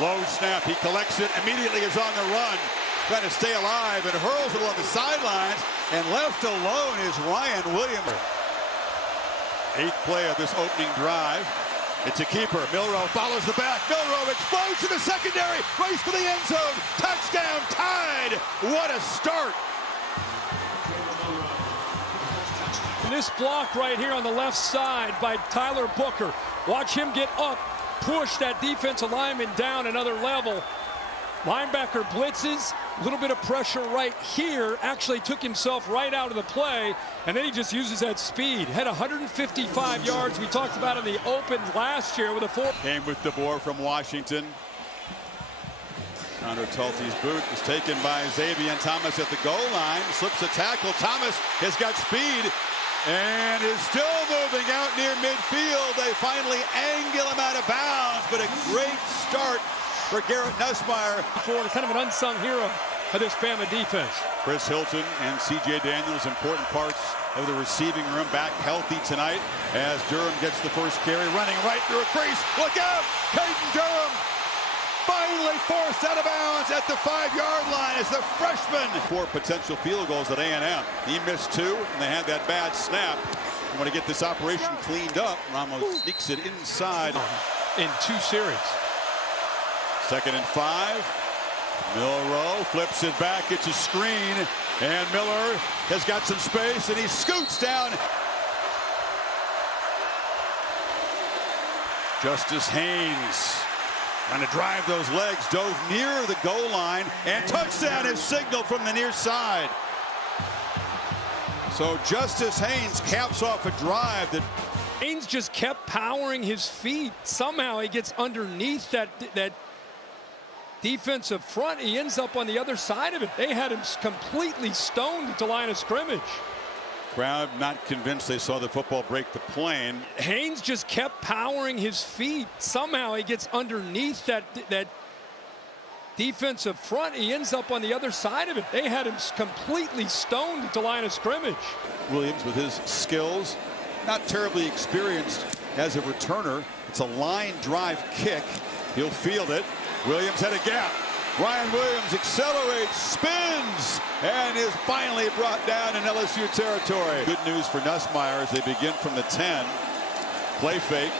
Low snap, he collects it, immediately is on the run. Trying to stay alive and hurls it along the sidelines. And left alone is Ryan Williams. 8th play of this opening drive. It's a keeper. Milroe follows the back. Milroe explodes to the secondary. Race for the end zone. Touchdown, tied. What a start. This block right here on the left side by Tyler Booker. Watch him get up, push that defensive lineman down another level. Linebacker blitzes, a little bit of pressure right here, actually took himself right out of the play, and then he just uses that speed. Had 155 yards. We talked about in the open last year with a 4. Came with DeBoer from Washington. Connor Tulty's boot is taken by Xavier Thomas at the goal line. Slips a tackle. Thomas has got speed and is still moving out near midfield. They finally angle him out of bounds, but a great start for Garrett Nussmeier. Kind of an unsung hero of this Bama defense. Chris Hilton and C.J. Daniels, important parts of the receiving room, back healthy tonight as Durham gets the first carry, running right through a crease. Look out! Caden Durham finally forced out of bounds at the 5-yard line as the freshman. 4 potential field goals at A&M. He missed 2, and they had that bad snap. I want to get this operation cleaned up. Ramos sneaks it inside. In 2 series. 2nd and 5. Milroe flips it back. It's a screen, and Miller has got some space, and he scoots down. Justice Haynes trying to drive those legs, dove near the goal line, and touchdown is signaled from the near side. So Justice Haynes caps off a drive that Haynes just kept powering his feet. Somehow he gets underneath that defensive front. He ends up on the other side of it. They had him completely stoned at the line of scrimmage. Crowd not convinced they saw the football break the plane. Haynes just kept powering his feet. Somehow he gets underneath that defensive front. He ends up on the other side of it. They had him completely stoned at the line of scrimmage. Williams with his skills, not terribly experienced as a returner. It's a line drive kick. He'll field it. Williams had a gap. Ryan Williams accelerates, spins, and is finally brought down in LSU territory. Good news for Nussmeier as they begin from the 10. Play fake,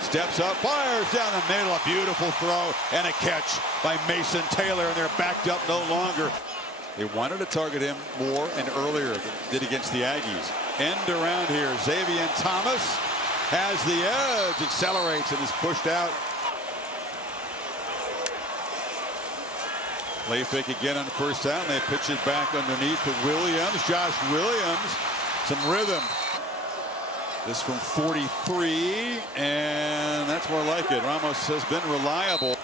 steps up, fires down the middle. A beautiful throw and a catch by Mason Taylor, and they're backed up no longer. They wanted to target him more and earlier than did against the Aggies. End around here. Xavier Thomas has the edge, accelerates, and is pushed out. Play fake again on the first down. They pitch it back underneath to Williams. Josh Williams, some rhythm. This from 43, and that's more like it. Ramos has been reliable.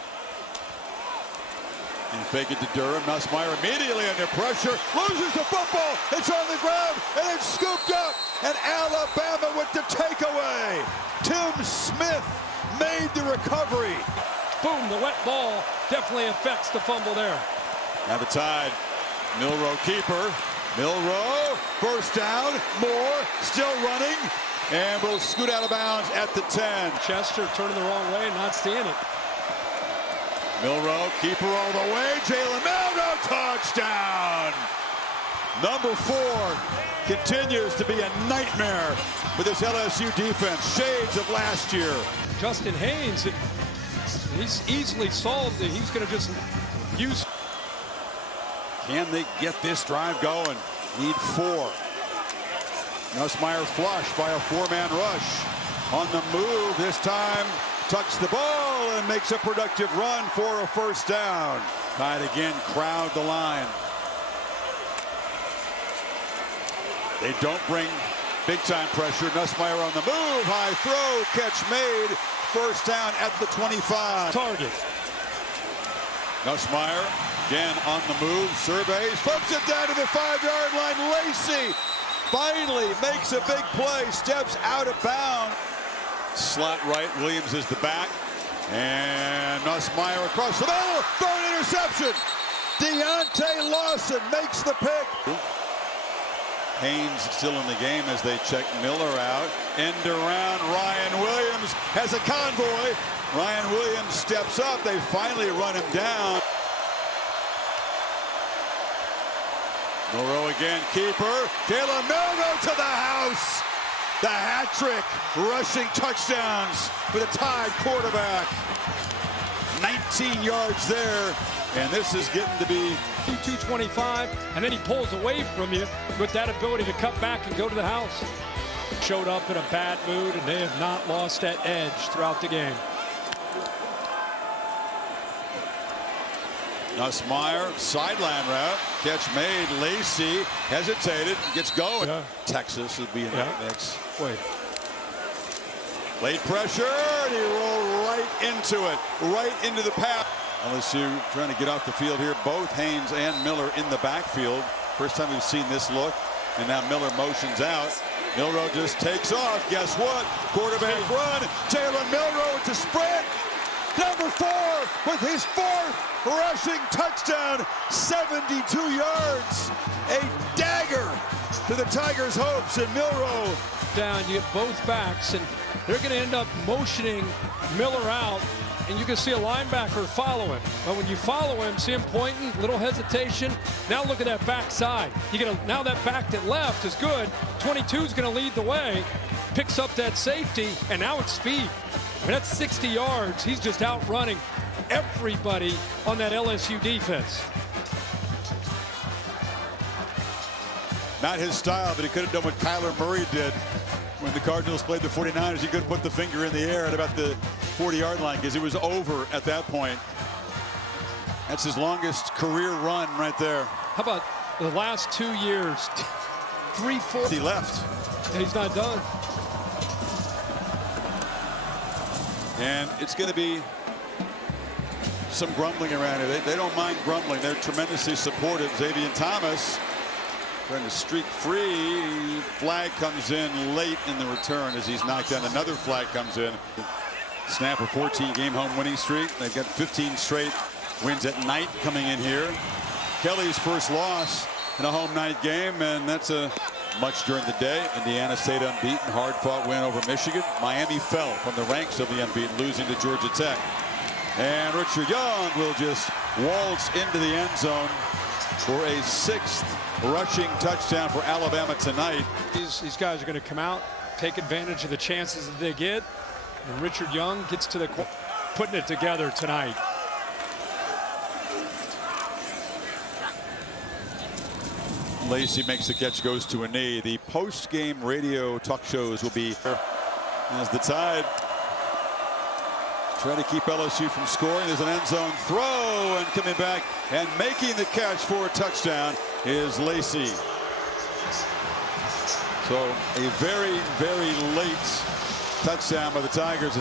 And fake it to Durham. Nussmeier immediately under pressure. Loses the football. It's on the ground, and it's scooped up. And Alabama with the takeaway. Tim Smith made the recovery. Boom, the wet ball definitely affects the fumble there. Now the Tide, Milroe keeper. Milroe, first down, Moore still running, and will scoot out of bounds at the 10. Chester turning the wrong way, not seeing it. Milroe, keeper all the way. Jalen Milroe, touchdown. Number 4 continues to be a nightmare for this LSU defense. Shades of last year. Justin Haynes, he's easily solved it. He's going to just use. Can they get this drive going? Need 4. Nussmeier flush by a 4-man rush. On the move this time, tucks the ball and makes a productive run for a first down. Tide again, crowd the line. They don't bring big time pressure. Nussmeier on the move, high throw, catch made. First down at the 25. Target. Nussmeier again on the move, surveys, flips it down to the 5-yard line. Lacey finally makes a big play, steps out of bounds. Slot right, Williams is the back, and Nussmeier across the middle, throw an interception. Deontay Lawson makes the pick. Haynes still in the game as they check Miller out. End around, Ryan Williams has a convoy. Ryan Williams steps up. They finally run him down. Milroe again, keeper. Jalen Milroe to the house. The hat trick, rushing touchdowns for the Tide quarterback. 19 yards there, and this is getting to be 225, and then he pulls away from you with that ability to cut back and go to the house. Showed up in a bad mood, and they have not lost that edge throughout the game. Nussmeier, sideline route, catch made. Lacey hesitated, gets going. Yeah. Texas would be in that mix. Wait. Late pressure, and he rolled right into it, right into the path. LSU trying to get off the field here. Both Haynes and Miller in the backfield. First time we've seen this look, and now Miller motions out. Milroe just takes off. Guess what? Quarterback run. Jalen Milroe to sprint. Number 4 with his 4th rushing touchdown, 72 yards. A dagger to the Tigers' hopes, and Milroe Down, you get both backs, and they're going to end up motioning Miller out, and you can see a linebacker follow him. But when you follow him, see him pointing, little hesitation. Now look at that backside. Now that back that left is good. 22 is going to lead the way, picks up that safety, and now it's speed. I mean, that's 60 yards. He's just outrunning everybody on that LSU defense. Not his style, but he could have done what Kyler Murray did when the Cardinals played the 49ers. He could have put the finger in the air at about the 40-yard line because it was over at that point. That's his longest career run right there. How about the last 2 years? 3-4. He left. And he's not done. And it's going to be some grumbling around it. They don't mind grumbling. They're tremendously supportive. Xavier Thomas trying to streak free. Flag comes in late in the return as he's knocked down. Another flag comes in. Snap a 14-game home winning streak. They've got 15 straight wins at night coming in here. Kelly's first loss in a home night game, and that's a much during the day. Indiana stayed unbeaten, hard-fought win over Michigan. Miami fell from the ranks of the unbeaten, losing to Georgia Tech. And Richard Young will just waltz into the end zone for a 6th rushing touchdown for Alabama tonight. These guys are going to come out, take advantage of the chances that they get, and Richard Young gets to the putting it together tonight. Lacey makes the catch, goes to a knee. The post-game radio talk shows will be as the Tide try to keep LSU from scoring. There's an end zone throw, and coming back and making the catch for a touchdown is Lacey. So a very, very late touchdown by the Tigers.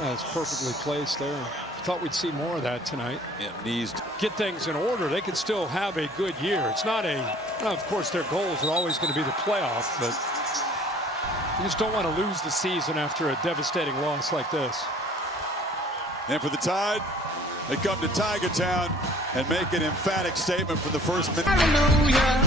That's perfectly placed there. Thought we'd see more of that tonight. Yeah, knees. Get things in order. They can still have a good year. It's not of course, their goals are always going to be the playoff, but you just don't want to lose the season after a devastating loss like this. And for the Tide, they come to Tiger Town and make an emphatic statement for the first minute. Hallelujah.